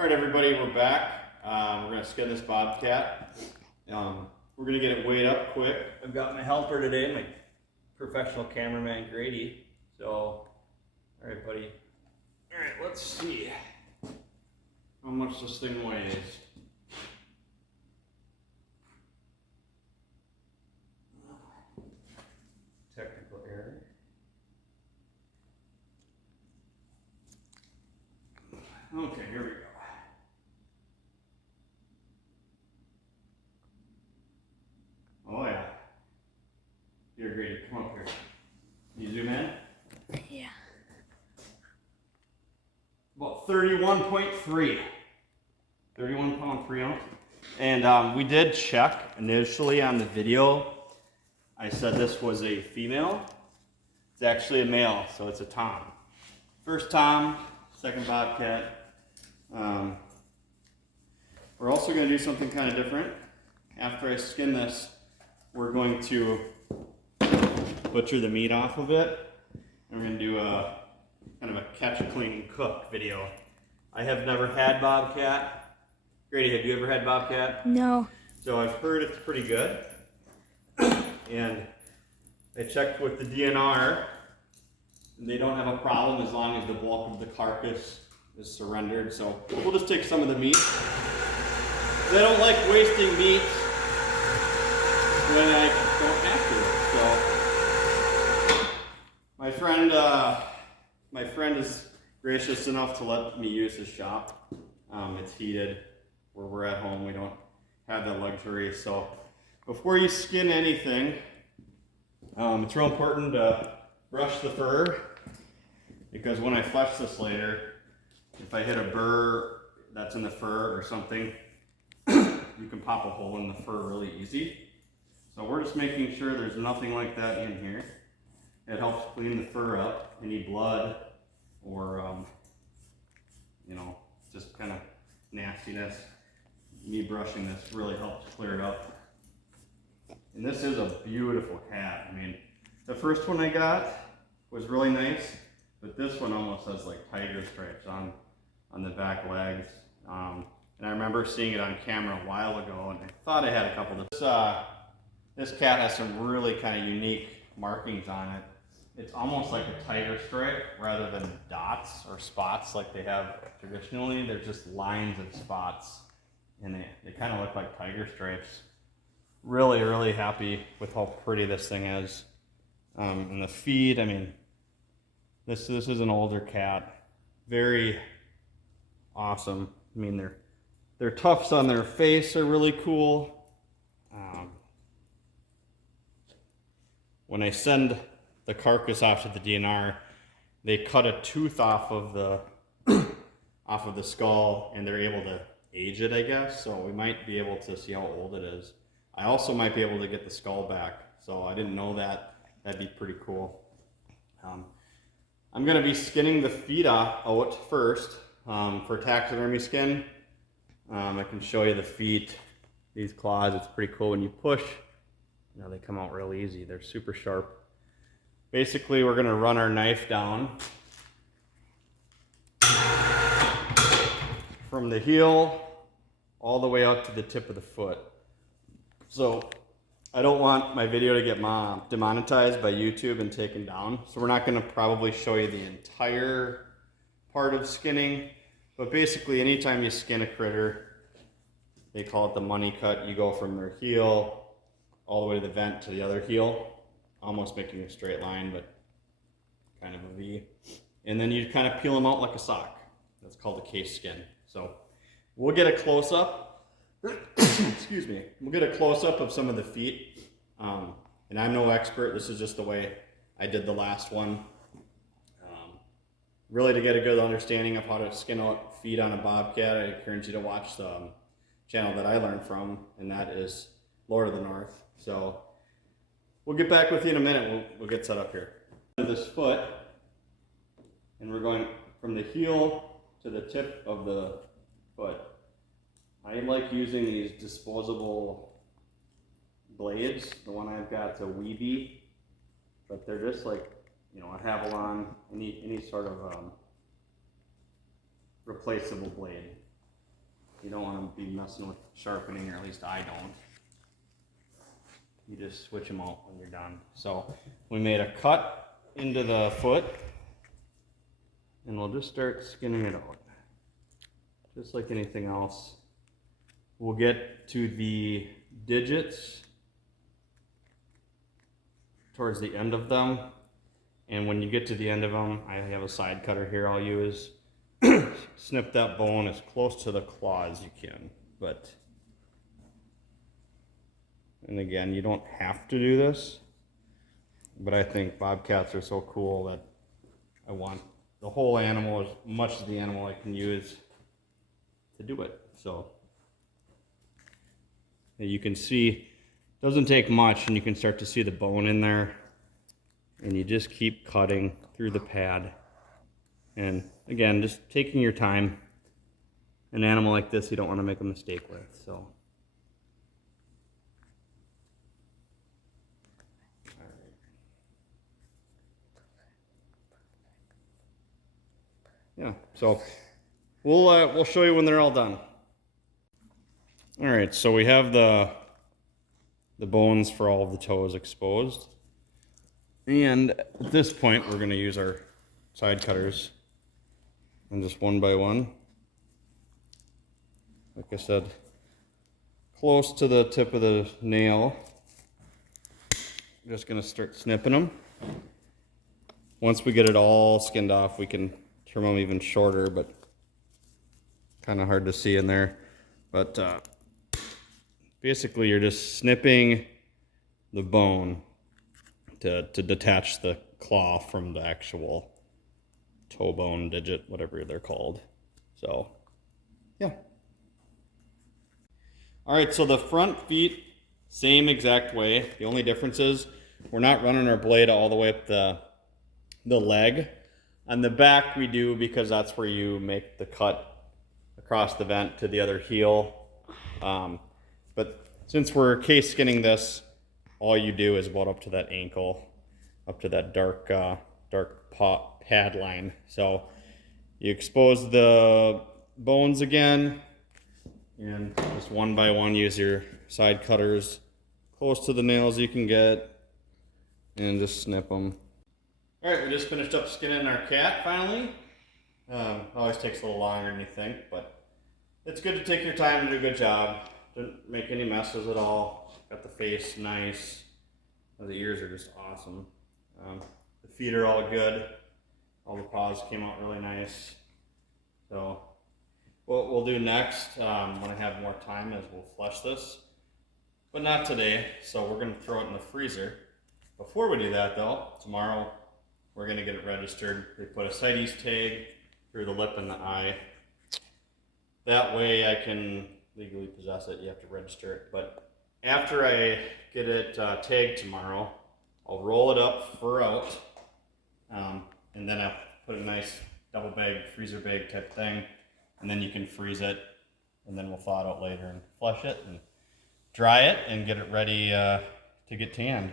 All right, everybody, we're back. We're gonna skin this bobcat. We're gonna get it weighed up quick. I've got my helper today, my professional cameraman Grady. So, all right, buddy. All right, let's see how much this thing weighs. Technical error. Okay, here we go. Oh yeah. Here, Grady, come up here. Can you zoom in? Yeah. About 31.3. 31 pound 3 ounce. And we did check initially on the video. I said this was a female. It's actually a male, so it's a tom. First tom, second bobcat. We're also going to do something kind of different. After I skin this, we're going to butcher the meat off of it. And we're going to do a kind of a catch, clean, cook video. I have never had bobcat. Grady, have you ever had bobcat? No. So I've heard it's pretty good. And I checked with the DNR, and they don't have a problem as long as the bulk of the carcass is surrendered. So we'll just take some of the meat. They don't like wasting meat when I don't have to. So my friend is gracious enough to let me use his shop. It's heated where we're at home. We don't have that luxury. So before you skin anything, it's real important to brush the fur, because when I flesh this later, if I hit a burr that's in the fur or something, you can pop a hole in the fur really easy. So we're just making sure there's nothing like that in here. It helps clean the fur up. Any blood or just kind of nastiness, me brushing this really helps clear it up. And this is a beautiful cat. I mean, the first one I got was really nice, but this one almost has like tiger stripes on the back legs. And I remember seeing it on camera a while ago, and I thought I had a couple of this cat has some really kind of unique markings on it. It's almost like a tiger stripe rather than dots or spots like they have traditionally. They're just lines and spots, and they kind of look like tiger stripes. Really, really happy with how pretty this thing is. And the feed, I mean, this is an older cat. Very awesome. I mean, their tufts on their face are really cool. When I send the carcass off to the DNR, they cut a tooth off of the skull, and they're able to age it, I guess. So we might be able to see how old it is. I also might be able to get the skull back. So I didn't know that. That'd be pretty cool. I'm going to be skinning the feet out first for taxidermy skin. I can show you the feet, these claws. It's pretty cool. When you push, they come out real easy. They're super sharp. Basically, we're going to run our knife down from the heel all the way out to the tip of the foot. So I don't want my video to get demonetized by YouTube and taken down. So we're not going to probably show you the entire part of skinning. But basically, anytime you skin a critter, they call it the money cut. You go from their heel all the way to the vent to the other heel, almost making a straight line, but kind of a V. And then you kind of peel them out like a sock. That's called a case skin. So we'll get a close-up. Excuse me. We'll get a close-up of some of the feet. And I'm no expert. This is just the way I did the last one. Really, to get a good understanding of how to skin out feet on a bobcat, I encourage you to watch the channel that I learned from, and that is Lord of the North. So we'll get back with you in a minute. We'll get set up here. This foot, and we're going from the heel to the tip of the foot. I like using these disposable blades. The one I've got is a Weeby, but they're just like, a Havilon, any sort of replaceable blade. You don't want to be messing with sharpening, or at least I don't. You just switch them out when you're done. So we made a cut into the foot, and we'll just start skinning it out. Just like anything else. We'll get to the digits towards the end of them. And when you get to the end of them, I have a side cutter here I'll use. Snip that bone as close to the claw as you can. And again, you don't have to do this, but I think bobcats are so cool that I want the whole animal, as much of the animal I can use to do it. So you can see, it doesn't take much, and you can start to see the bone in there. And you just keep cutting through the pad. And again, just taking your time. An animal like this, you don't want to make a mistake with. So, yeah. So we'll show you when they're all done. All right. So we have the bones for all of the toes exposed. And at this point, we're going to use our side cutters, and just one by one, like I said, close to the tip of the nail. I'm just going to start snipping them. Once we get it all skinned off, we can trim them even shorter, but kind of hard to see in there. But basically, you're just snipping the bone to detach the claw from the actual toe bone, digit, whatever they're called. So, yeah. All right, so the front feet, same exact way. The only difference is we're not running our blade all the way up the leg. On the back we do, because that's where you make the cut across the vent to the other heel. But since we're case skinning this, all you do is about up to that ankle, up to that dark pad line. So you expose the bones again, and just one by one use your side cutters close to the nails you can get, and just snip them. All right, we just finished up skinning our cat finally. Always takes a little longer than you think, but it's good to take your time and do a good job. Didn't make any messes at all. Got the face nice. The ears are just awesome. The feet are all good. All the paws came out really nice. So what we'll do next, when I have more time, is we'll flush this. But not today, so we're going to throw it in the freezer. Before we do that though, tomorrow we're going to get it registered. We put a CITES tag through the lip and the eye. That way I can legally possess it. You have to register it. But after I get it tagged tomorrow, I'll roll it up, fur out, and then I'll put a nice double bag, freezer bag type thing, and then you can freeze it, and then we'll thaw it out later and flush it and dry it and get it ready to get tanned.